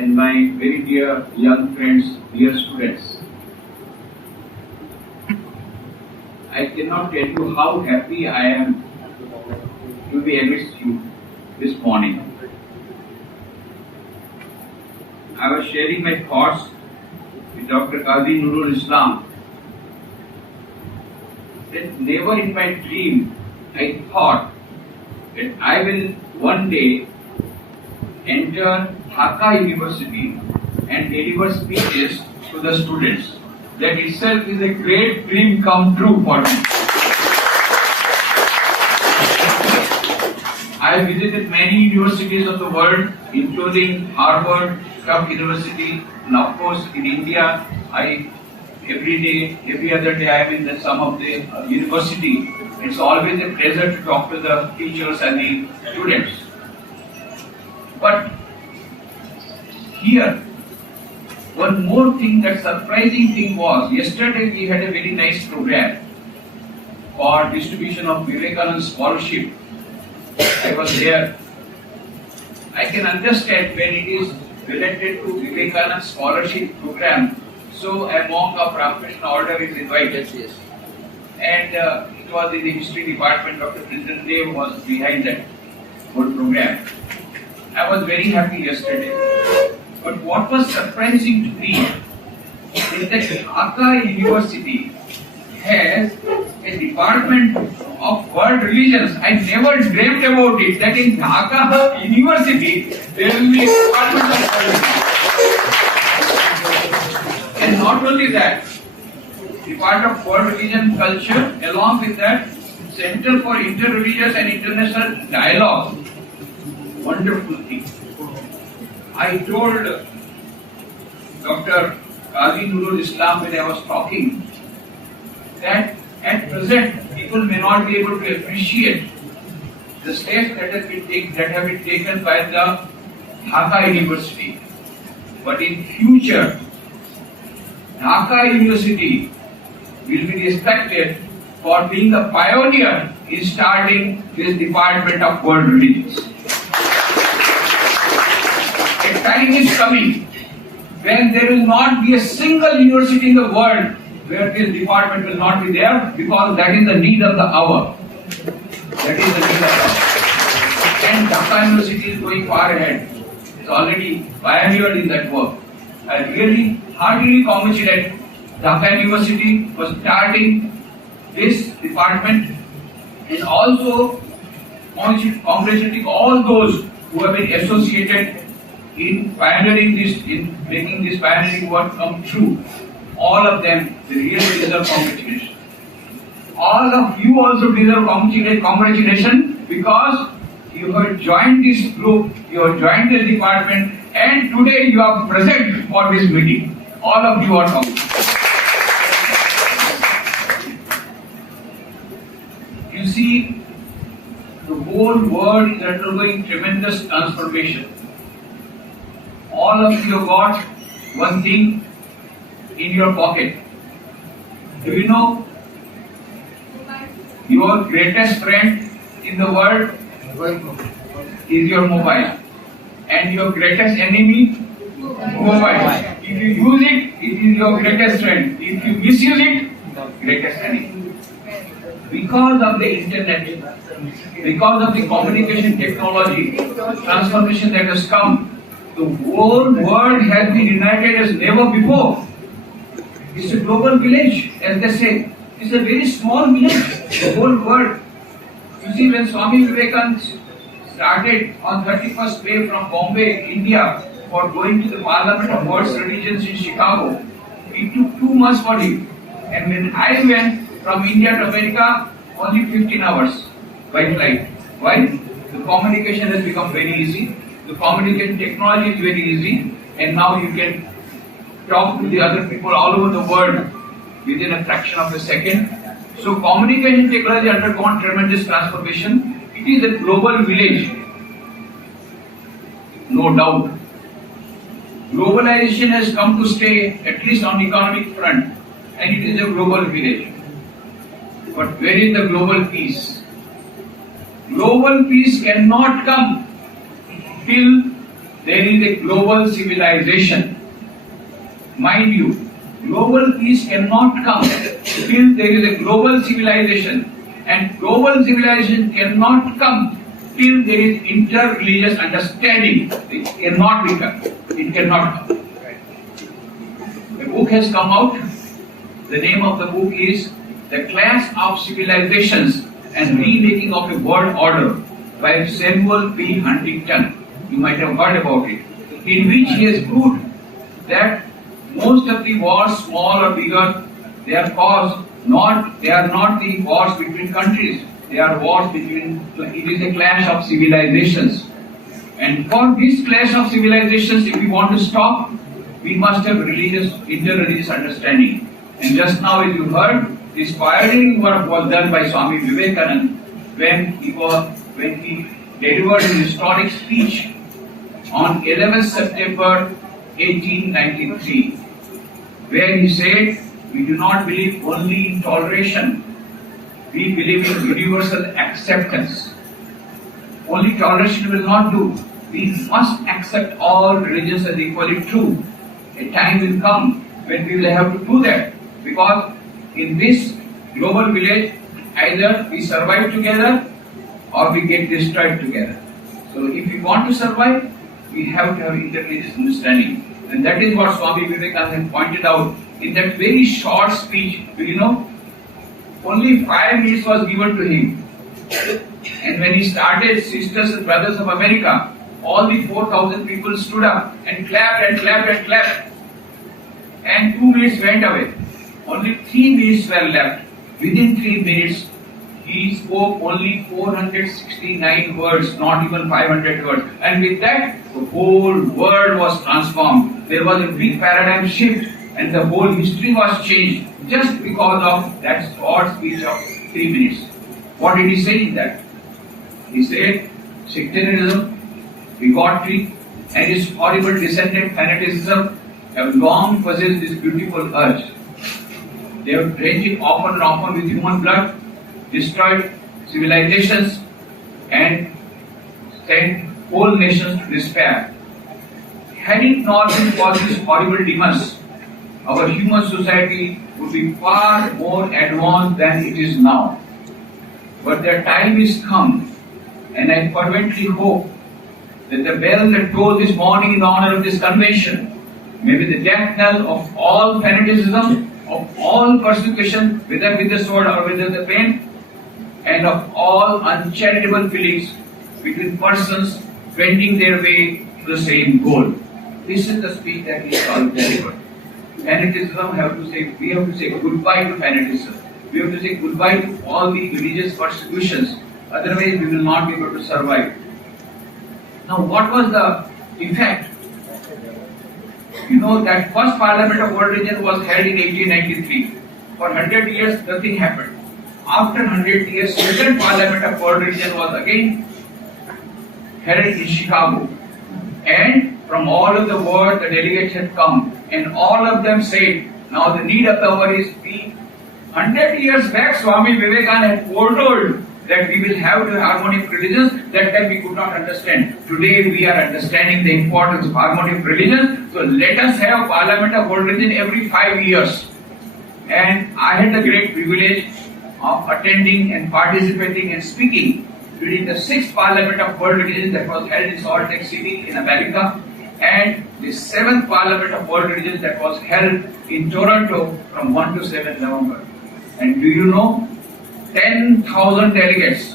and my very dear young friends, dear students. I cannot tell you how happy I am to be amidst you this morning. I was sharing my thoughts with Dr. Qazi Nurul Islam that never in my dream I thought that I will one day enter Dhaka University and deliver speeches to the students. That itself is a great dream come true for me. I visited many universities of the world, including Harvard, Tufts University, and of course in India, every other day I am in some of the university. It's always a pleasure to talk to the teachers and the students. But here, one more thing, that surprising thing was, yesterday we had a very nice program for distribution of Vivekananda scholarship. I was there. I can understand when it is related to Vivekananda scholarship program, so a monk of Ramakrishna order is invited. Yes. And it was in the history department, Dr. Printon Dev was behind that whole program. I was very happy yesterday. But what was surprising to me is that Dhaka University has a department of world religions. I never dreamt about it, that in Dhaka University there will be a department of world religions. And not only that, Department of World Religion Culture, along with that, Center for Inter-Religious and International Dialogue. Wonderful thing. I told Dr. Qazi Nurul Islam when I was talking that at present people may not be able to appreciate the steps that have been taken by the Dhaka University. But in future, Dhaka University will be respected for being the pioneer in starting this Department of World Religions. A time is coming when there will not be a single university in the world where this department will not be there, because that is the need of the hour. That is the need of the hour. And Dhaka University is going far ahead. It's already pioneered in that work. I really heartily congratulate Dhaka University for starting this department, and also congratulating all those who have been associated in pioneering this, in making this pioneering work come true. All of them, they really deserve congratulations. All of you also deserve congratulations, because you have joined this group, you have joined this department, and today you are present for this meeting. All of you are congratulated. You see, the whole world is undergoing tremendous transformation. All of you have got one thing in your pocket. Do you know your greatest friend in the world is your mobile, and your greatest enemy, mobile. If you use it, it is your greatest friend. If you misuse it, greatest enemy. Because of the internet, because of the communication technology transformation that has come, the whole world has been united as never before. It's a global village, as they say. It's a very small village, the whole world. You see, when Swami Vivekananda started on 31st May from Bombay, India, for going to the Parliament of World Religions in Chicago, it took 2 months for him. And when I went from India to America, only 15 hours by flight. Why? The communication has become very easy. The communication technology is very easy, and now you can talk to the other people all over the world within a fraction of a second. So communication technology has undergone tremendous transformation. It is a global village, no doubt. Globalization has come to stay, at least on the economic front, and it is a global village. But where is the global peace? Global peace cannot come till there is a global civilization. Mind you, global peace cannot come till there is a global civilization, and global civilization cannot come till there is inter-religious understanding. It cannot be done. It cannot come. A book has come out. The name of the book is The Clash of Civilizations and Remaking of a World Order by Samuel P. Huntington. You might have heard about it. In which he has proved that most of the wars, small or bigger, they are not the wars between countries. They are wars between, it is a clash of civilizations. And for this clash of civilizations, if we want to stop, we must have inter-religious understanding. And just now, as you heard, this pioneering work was done by Swami Vivekananda when he delivered his historic speech on 11th September 1893, where he said, "We do not believe only in toleration. We believe in universal acceptance. Only toleration will not do. We must accept all religions as equally true. A time will come when we will have to do that, because in this global village, either we survive together or we get destroyed together. So if we want to survive, we have to have inter-religious understanding." And that is what Swami Vivekananda pointed out in that very short speech. Do you know? Only 5 minutes was given to him. And when he started Sisters and Brothers of America, all the 4,000 people stood up and clapped and clapped and clapped. And 2 minutes went away. Only 3 minutes were left. Within 3 minutes, he spoke only 469 words, not even 500 words. And with that, the whole world was transformed. There was a big paradigm shift, and the whole history was changed just because of that short speech of 3 minutes. What did he say in that? He said, sectarianism, bigotry, and its horrible descendant fanaticism have long possessed this beautiful urge. They have drenched it often and often with human blood, destroyed civilizations, and sent whole nations to despair. Had it not been for these horrible demons, our human society would be far more advanced than it is now. But their time is come, and I fervently hope that the bell that tolled this morning in honor of this convention may be the death knell of all fanaticism, of all persecution, whether with the sword or with the pen, and of all uncharitable feelings between persons wending their way to the same goal. This is the speech that he shall deliver. Fanaticism, we have to say goodbye to fanaticism. We have to say goodbye to all the religious persecutions. Otherwise, we will not be able to survive. Now, what was the effect? You know that first Parliament of World Religion was held in 1893. For 100 years, nothing happened. After 100 years, second Parliament of World Religion was again held in Chicago. And from all of the world, the delegates had come. And all of them said, now the need of the hour is peace. 100 years back, Swami Vivekananda had foretold that we will have the harmony of religions. That time we could not understand. Today we are understanding the importance of harmony of religions. So let us have Parliament of World Religion every 5 years. And I had the great privilege of attending and participating and speaking during the 6th Parliament of World Religion that was held in Salt Lake City in America, and the 7th Parliament of World Religion that was held in Toronto from 1 to 7 November. And do you know, 10,000 delegates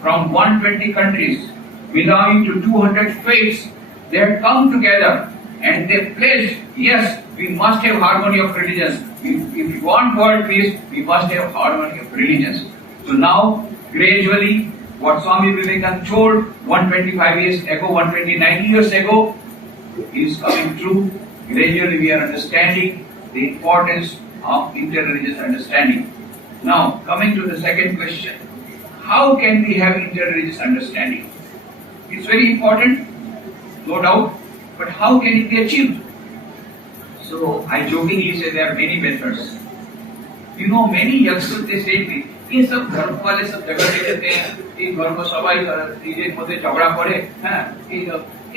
from 120 countries belonging to 200 faiths, they had come together and they pledged, yes, we must have harmony of religions. If we want world peace, we must have harmony of religions. So now, gradually, what Swami Vivekananda told 125 years ago, 129 years ago, is coming true. Gradually we are understanding the importance of inter-religious understanding. Now, coming to the second question, how can we have inter-religious understanding? It's very important, no doubt, but how can it be achieved? So, I jokingly say there are many methods. You know, many youngsters, they say me, ये सब धर्म वाले सब झगड़ लेते हैं, ये धर्म सवाई मध्य झगड़ा पड़े,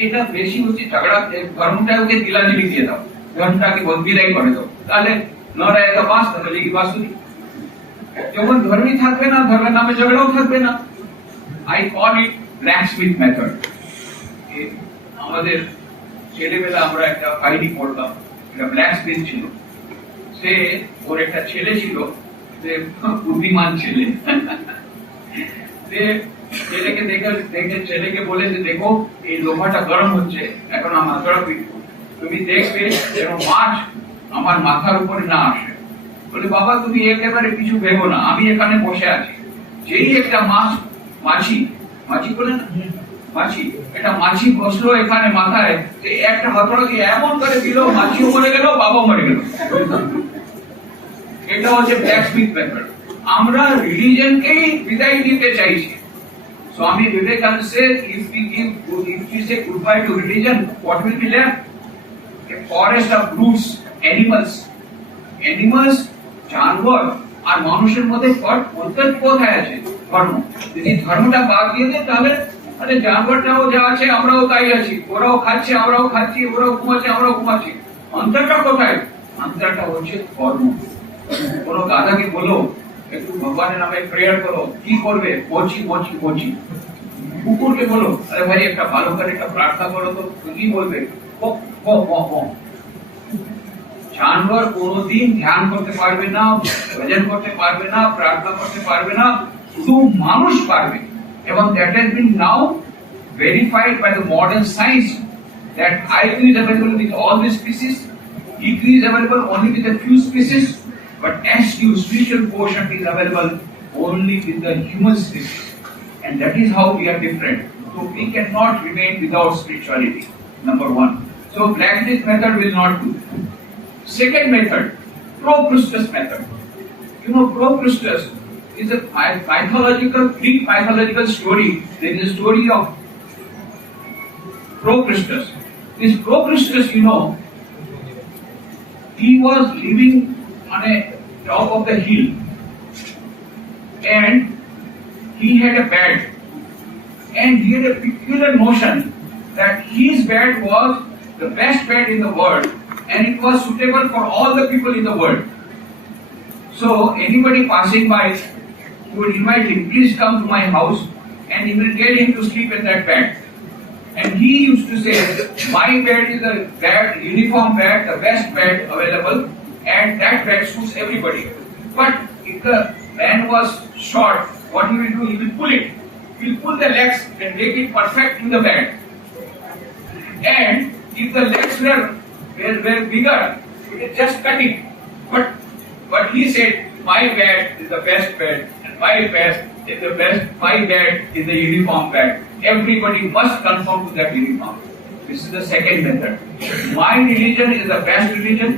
এটা বেশি হচ্ছে ঝগড়া, ধর্মটাকে দিলাদিলি দিয়ে দাও, ধর্মটাকে বিদায় করে দাও, তাহলে নড়ায় তো বাস, তাহলে কি বাসুরি। যখন ধর্মই থাকবে না, ধর্মের নামে ঝগড়াও থাকবে না। I call it blacksmith method. আমাদের ছেলেবেলা আমরা একটা কাহিনী পড়তাম, একটা ব্ল্যাকস্মিথ ছিল, সে ওর একটা ছেলে ছিল, সে বুদ্ধিমান ছেলে, ছেলেকে দেখে ছেলেকে বলে যে দেখো এই লোহাটা গরম হচ্ছে, এখন আমার জড়া পিটবো, তুমি দেখবে যেন মাছ আমার মাথার উপরে না আসে। বলে বাবা তুমি একেবারে কিছু ভেবো না, আমি এখানে বসে আছি। যেই একটা মাছি বলে না, একটা মাছি বসলো এখানে মাথায়, যে একটা হাতড়াকে এমন করে দিল, মাছিও মরে গেল, বাবাও মরে গেল। এটা হচ্ছে ব্ল্যাকস্মিথ মেথড। আমরা রিলিজনকেই বিদায় দিতে চাইছি। Swami Vivekananda said, if we say goodbye to religion, what will be left? A forest of brutes, animals, জানোয়ার আর মানুষের মধ্যে কোথায় আছে ধর্ম? যদি ধর্মটা বাদ দিয়ে দেয় তাহলে জানোয়ারটাও যা আছে আমরাও তাই আছি, ওরাও খাচ্ছে আমরাও খাচ্ছি, ওরাও ঘুমাচ্ছে আমরাও ঘুমাচ্ছি। অন্তরটা কোথায়? অন্তরটা হচ্ছে ধর্ম। কোনো গাধাকে বলো একটু ভগবানের নামে প্রেয়ার করো, কি করবে? পচি। কুকুরকে বলো আরে ভাই একটা ভালো করে একটা প্রার্থনা করো, তো কি বলবে? জানোয়ার কোনদিন ধ্যান করতে পারবে না, ভজন করতে পারবে না, প্রার্থনা করতে পারবে না, শুধু মানুষ পারবে। এবং that has been now verified by the modern science that IQ is available with all the species, EQ is available only with a few species, but SQ, spiritual portion, is available only with the human species. And that is how we are different. So we cannot remain without spirituality, number one. So Blacksmith method will not do. Second method, Pro-Christus method. You know, Pro-Christus is a Greek mythological story. There is a story of Pro-Christus. This Pro-Christus, you know, he was living on a top of the hill, and he had a bed, and he had a peculiar notion that his bed was the best bed in the world, and it was suitable for all the people in the world. So anybody passing by would invite him, please come to my house, and he will get him to sleep in that bed. And he used to say, my bed is the bed, uniform bed, the best bed available, and that bed suits everybody. But if the man was short, what he will do? He will pull it. He will pull the legs and make it perfect in the bed. And if the legs were bigger, he will just cut it. But he said, my bed is the best bed, and my bed is the uniform bed. Everybody must conform to that uniform. This is the second method. My religion is the best religion,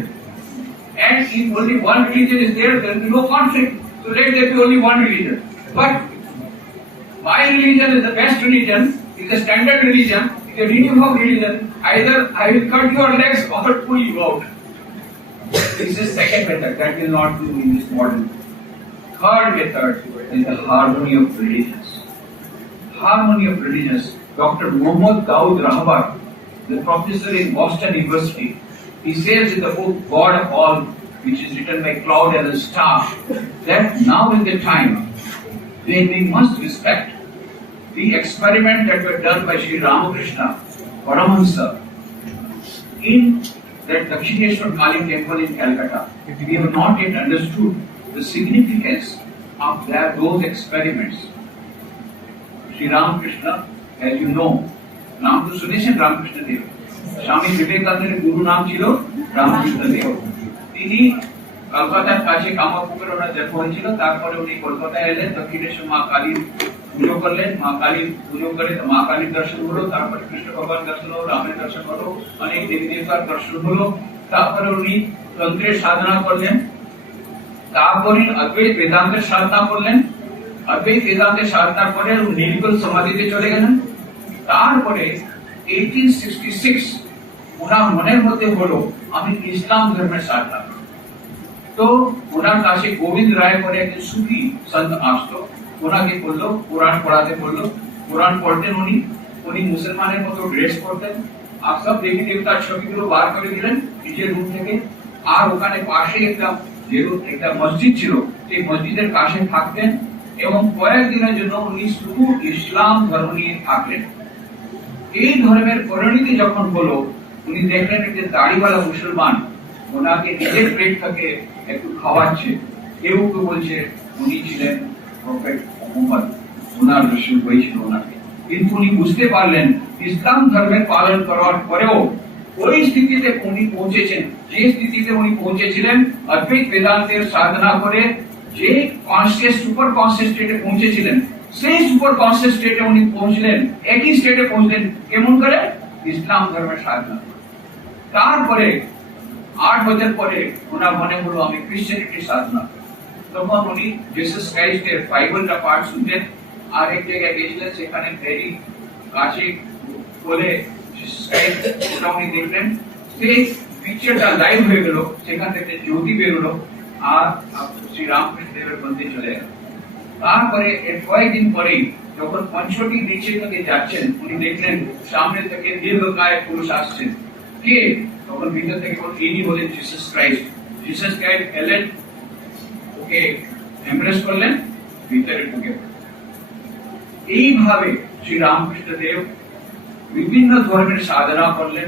and if only one religion is there will be no conflict. So let there be only one religion. But my religion is the best religion, is the standard religion, is the uniform religion. Either I will cut your legs or pull you out. This is second method. That will not do in this modern. Third method is the harmony of religions. Harmony of religions. Dr. Muhammad Daud Rahbar, the professor in Boston University, he says in the book God of All, which is written by Cloud and the Star, that now is the time when we must respect the experiment that were done by Sri Ramakrishna Paramahansa in that Nikhileshwarananda temple in Calcutta. We have not yet understood the significance of those experiments. Sri Ramakrishna, as you know, নাম তো শুনেছেন রামকৃষ্ণ দেব। স্বামী বিবেকানন্দের গুরু নাম ছিল রামকৃষ্ণ দেব। তিনি কলকাতার কাছে কামারপুকুরে ওনার জন্ম হয়েছিল। তারপরে উনি কলকাতায় এলেন, দক্ষিণেশ্বর মা কালীর পুজো করলেন, মা কালীর পুজো করে মা কালীর দর্শন হলো, তারপরে কৃষ্ণ ভগবান দর্শন হলো, রামের দর্শন হলো, অনেক দেবী দেবতার দর্শন হলো। তারপরে উনি তন্ত্রের সাধনা করলেন, তারপরে অদ্বৈত বেদান্তের সাধনা করলেন। অদ্বৈত বেদান্তের সাধনার পরে নির্গুণ সমাধিতে চলে গেলেন। তারপরে 1866 ওনার মনের মধ্যে হলো আমি ইসলাম ধর্মের সাধনা। তো ওনার কাছে গোবিন্দ রায় করে একজন সুফি সন্ত আসতো, ওনাকে বললো কোরআন পড়াতে বললো। কোরআন পড়তেন উনি, উনি মুসলমানের মতো ড্রেস করতেন, আর সব দেবী দেবতার ছবিগুলো বার করে দিলেন নিজের রুম থেকে। আর ওখানে পাশে একটা মসজিদ ছিল, সেই মসজিদের কাছে থাকতেন এবং কয়েকদিনের জন্য উনি শুধু ইসলাম ধর্ম নিয়ে থাকলেন। এই ধর্মের পরিণতি যখন হলো, উনি দেখলেন যে দাড়িওয়ালা মুসলমান ওনাকে নিজের প্লেট থেকে একটু খাওয়াচ্ছে। কেউ কেউ বলছে উনি ছিলেন প্রফেট মুহাম্মদ, ওনার রসুল হয়েছিল ওনাকে। কিন্তু উনি বুঝতে পারলেন ইসলাম ধর্মের পালন করার পরেও ওই স্থিতিতে উনি পৌঁছেছেন, যে স্থিতিতে উনি পৌঁছেছিলেন অদ্বৈত বেদান্তের সাধনা করে যে কনসিয়াস সুপার কনসিয়াস স্টেটে পৌঁছেছিলেন, সেই সুপার কনসিয়াস স্টেটে উনি পৌঁছলেন। একই স্টেটে পৌঁছলেন কেমন করে? ইসলাম ধর্মের সাধনা। তারপরে 8 বছর পরে ওনার মনে হলো আমি ক্রিশ্চিয়ানিটির সাধনা। তখন উনি জিসাস ক্রাইস্টের বাইবেলটা পাঠ শুনতেন। আর এক জায়গায় গেছিলেন, সেখানে ভেরি কাছে বলে জিসাস ক্রাইস্ট, ওটা উনি দেখলেন। সেই পিকচারটা লাইভ হয়ে গেল, সেখান থেকে জ্যোতি বেরোলো আর শ্রী রামকৃষ্ণ দেবের মন্দির চলে গেল। তারপরে এর কয়েকদিন পরেই যখন পঞ্চটি নিচে থেকে যাচ্ছেন, উনি দেখলেন সামনে থেকে দীর্ঘকায় পুরুষ আসছেন। কে? তখন ভিতর থেকে ইনি হলেন জিসাস ক্রাইস্ট। জিসাস ক্রাইস্ট এলেন, ওকে এমব্রেস করলেন, ভিতরে ঢুকে। এইভাবে শ্রী রামকৃষ্ণ দেব বিভিন্ন ধর্মের সাধনা করলেন।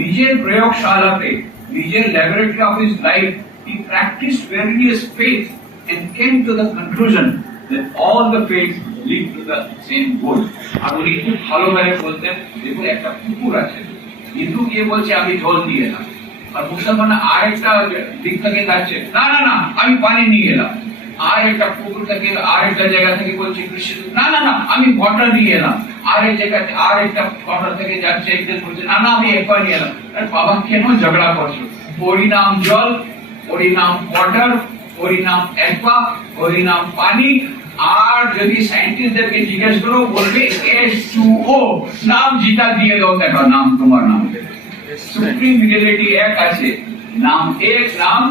নিজের প্রয়োগশালাতে, নিজের laboratory of his life, he practiced various faiths and came to the conclusion that all the faiths lead to the same goal. আর উনি খুব ভালোভাবে বলতেন, দেখুন একটা পুকুর আছে, হিন্দু গিয়ে বলছে আমি জল দিয়ে এলাম, আর মুসলমান আরেকটা দিক থেকে যাচ্ছে, না না না আমি পানি নিয়ে এলাম। আর একটা পুকুর থেকে আরেকটা জায়গা থেকে বলছে খ্রিস্টান, না না না আমি ওয়াটার নিয়ে এলাম। আর এক জায়গায় আর একটা ওয়াটার থেকে যাচ্ছে, একজন বলছে না না আমি একবার নিয়ে এলাম। বাবা কেন ঝগড়া করছো? ওরই নাম জল, ওরই নাম ওয়াটার, ওরই নাম একবা, ওরই নাম পানি। আর যদি সায়েন্টিস্টদেরকে জিজ্ঞেস করো বলবে H2O, নাম যেটা দিয়ে দাও দেখো, নাম তোমার নাম। সুপ্রিম রিয়েলিটি এক আছে, নাম এক, নাম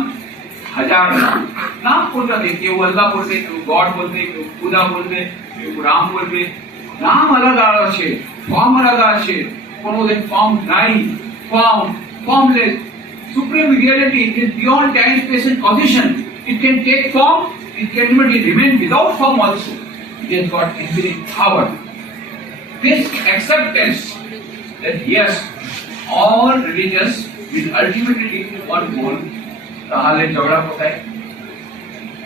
হাজার নাম। নাম কোনটা দিয়ে? কেউ আল্লাহ বলবে, কেউ গড বলবে, কেউ খুদা বলবে, কেউ রাম বলবে। নাম আলাদা আছে, ফর্ম আলাদা আছে। কোনোদিন ফর্ম নাই, formless. Supreme reality is beyond time, space and causation. It can take form, it can even remain without form also. It has got infinite power. This acceptance that yes, all religions will ultimately lead to one goal. তাহলে ঝগড়া কোথায়?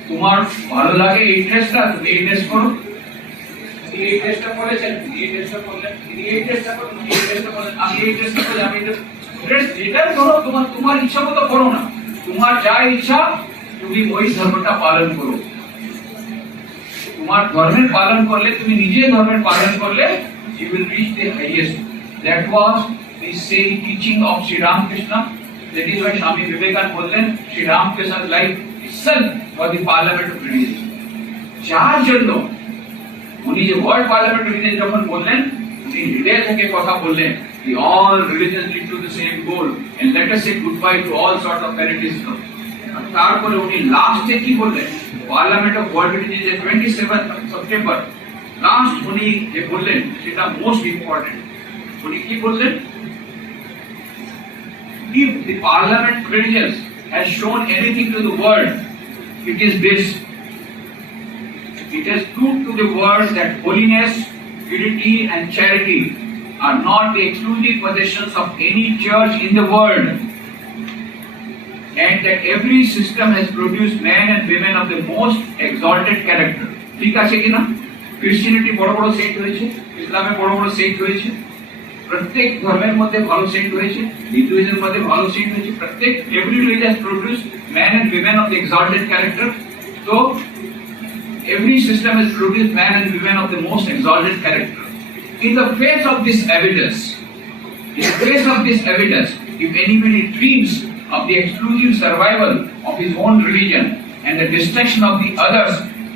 তোমার ভালো লাগে এই টেস্টটা, তুমি এই টেস্ট করো। এই টেস্টটা করেছেন, এই টেস্টটা করলেন, এই টেস্টটা করলেন, এই টেস্টটা করলেন, আমি এই টেস্টটা করলে, আমি যেটা করো তোমার ইচ্ছা মতো করো না। তোমার যা ইচ্ছা তুমি ওই ধর্মটা পালন করো। তোমার ধর্মের পালন করলে, তুমি নিজে ধর্মের পালন করলে, you will reach the highest. That was the same teaching of Sri Ramakrishna. That is why Swami Vivekananda বললেন, Sri Ramakrishna's life itself was the parliament of religion. যার জন্য উনি যে ওয়ার্ল্ড পার্লামেন্ট অফ রিলিজিয়ন যখন বললেন, উনি হৃদয় থেকে কথা বললেন, all religions lead to the same goal and let us say goodbye to all sort of fanatism. তারপরে উনি লাস্টে কি বললেন? Parliament of world religion 27 September last উনি যে বললেন সেটা মোস্ট ইম্পর্টেন্ট। উনি কি বললেন? If the parliament of religions has shown anything to the world, it is this. It has proved to the world that holiness, purity and charity are not the exclusive possessions of any church in the world, and that every system has produced men and women of the most exalted character. ঠিক আছে কিনা? Christianity বড় বড় Saint হয়েছে, ইসলামে বড় বড় Saint হয়েছে, প্রত্যেক ধর্মের মধ্যে ভালো সেন্ট হয়েছে, হিন্দুইজমের মধ্যে ভালো সেন্ট হয়েছে, প্রত্যেক every religion has produced men and women of the exalted character. So every system has produced men and women of the most exalted character. In the face of this evidence, if anybody dreams of the exclusive survival of his own religion and the destruction of the others,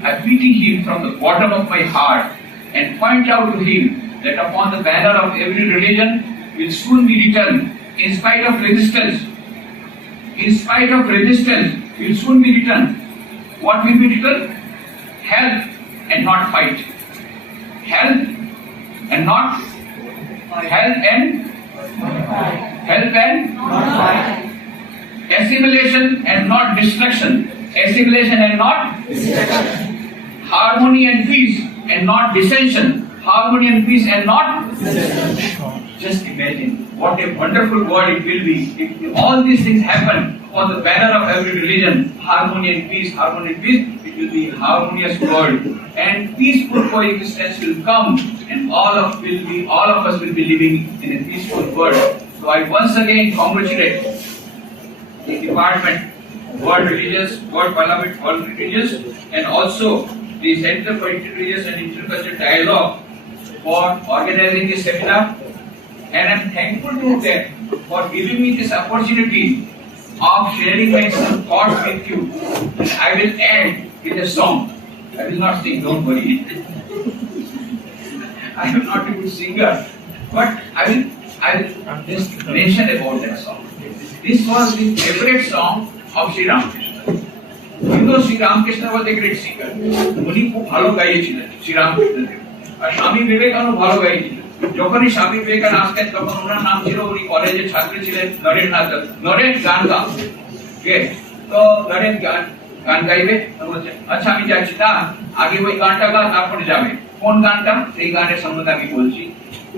I pity him from the bottom of my heart and point out to him that upon the banner of every religion will soon be written, in spite of resistance, will soon be written. What will be written? Help and not fight. Help and not Help and assimilation and not destruction. Assimilation and not destruction. Harmony and peace and not dissension. Harmony and peace and not dissension. Just imagine what a wonderful world it will be if all these things happen on the banner of every religion. Harmony and peace, harmony and peace. It will be a harmonious world, and peaceful coexistence will come, and all of us will be living in a peaceful world. So I once again congratulate the Department, World Religious, World Parliament, World Religious, and also the Center for Interreligious and Intercultural Dialogue for organizing this seminar. And I am thankful to them for giving me this opportunity of sharing my thoughts with you. And I will end with a song. I will not sing, don't worry. I am not a good singer, but I will just mention about that song. This was the favorite song of Sri Ramakrishna. You know, Sri Ramakrishna was a great singer. উনি খুব ভালো গাইয়েছিলেন শ্রী রামকৃষ্ণ দেব। আর স্বামী বিবেকানন্দ ভালো গাইয়েছিলেন। যখনই স্বামী বিবেকানন্দ আসতেন তখন ওনার নাম ছিল, উনি কলেজের ছাত্র ছিলেন, নরেন গান গা। তো নরেন গান গাইবে, বলছে আচ্ছা আমি যাচ্ছি, না আগে ওই গানটা গা তারপরে যাবে। কোন গানটা? সেই গানের সম্বন্ধে আমি বলছি।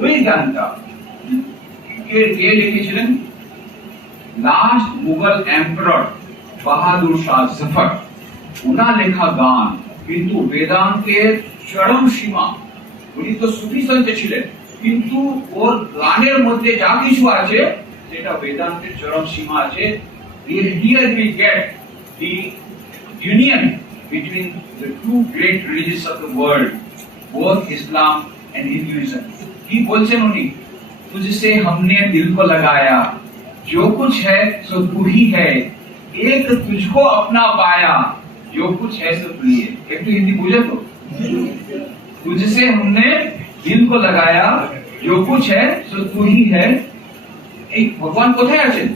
ওই গানটা কে লিখেছিলেন? লাস্ট মুঘল এম্পারর বাহাদুর শাহ জফর, ওনার লেখা গান, কিন্তু বেদান্তের চরম সীমা। উনি তো সুফি সন্ত ছিলেন, কিন্তু ওর গানের মধ্যে যা কিছু আছে সেটা বেদান্তের চরম সীমা আছে। Here we get the union between the two great religions of the world, both Islam and Hinduism. কি বলছেন উনি? तुझसे हमने दिल को लगाया, जो कुछ है सो तू ही है, एक तुझको अपना पाया, जो कुछ है सो तू ही है। एक तो हिंदी बुझे तो? तुझसे हमने दिल को लगाया, जो कुछ है सो तू ही है। এই ভগবান কোথায় আছেন?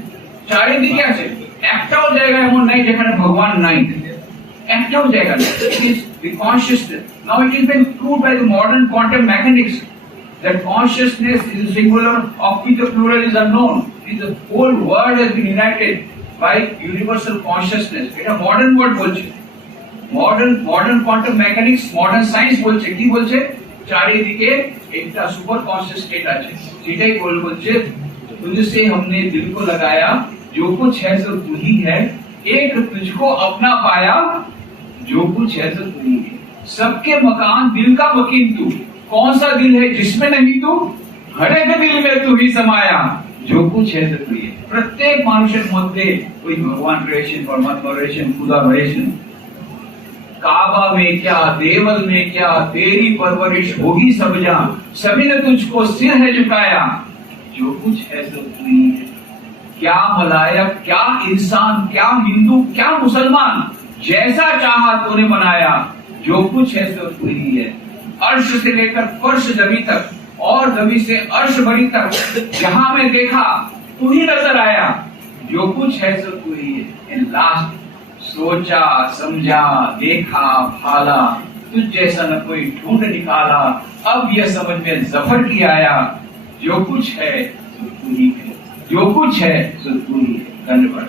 চারিদিকে আছেন, একটাও জায়গা এমন নাই যেখানে ভগবান নাই। একটাও জায়গা নেই। It is the consciousness. Now it has been proved by the modern quantum mechanics that consciousness is a singular of which the plural is unknown. The whole world has been united by universal consciousness. এটা modern word বলছে। Modern quantum mechanics, modern science বলছে, কি বলছে? চারিদিকে একটা super conscious state আছে। সেটাই বলছে तुझसे हमने दिल को लगाया, जो कुछ है सो तू ही है, एक तुझको अपना पाया, जो कुछ है सो तू ही है। सबके मकान दिल का मकीन तू, कौन सा दिल है जिसमें नहीं तू? हर एक दिल में तू ही समाया, जो कुछ है सो तू ही है। प्रत्येक মানুষের মধ্যে ওই ভগবান রয়েছেন, পরমাত্মা রয়েছেন, खुदा রয়েছেন। काबा में क्या, देवल में क्या, तेरी परवरिश होगी सब जहां, सभी ने तुझको सिर है झुकाया, जो कुछ है सो तू ही है। क्या मलायक, क्या इंसान, क्या हिंदू, क्या मुसलमान, जैसा चाहा तूने बनाया, जो कुछ है सो तू ही है। अर्श से लेकर फर्श जमी तक और जमी से अर्श बड़ी तक, जहां में देखा तू ही नजर आया, जो कुछ है सो तू ही है। एंड लास्ट, सोचा समझा देखा भाला, तुझ जैसा न कोई ढूंढ निकाला, अब यह समझ में जफर की आया, जो कुछ है सो तू ही है, जो कुछ है सो तू ही है। धन्यवाद।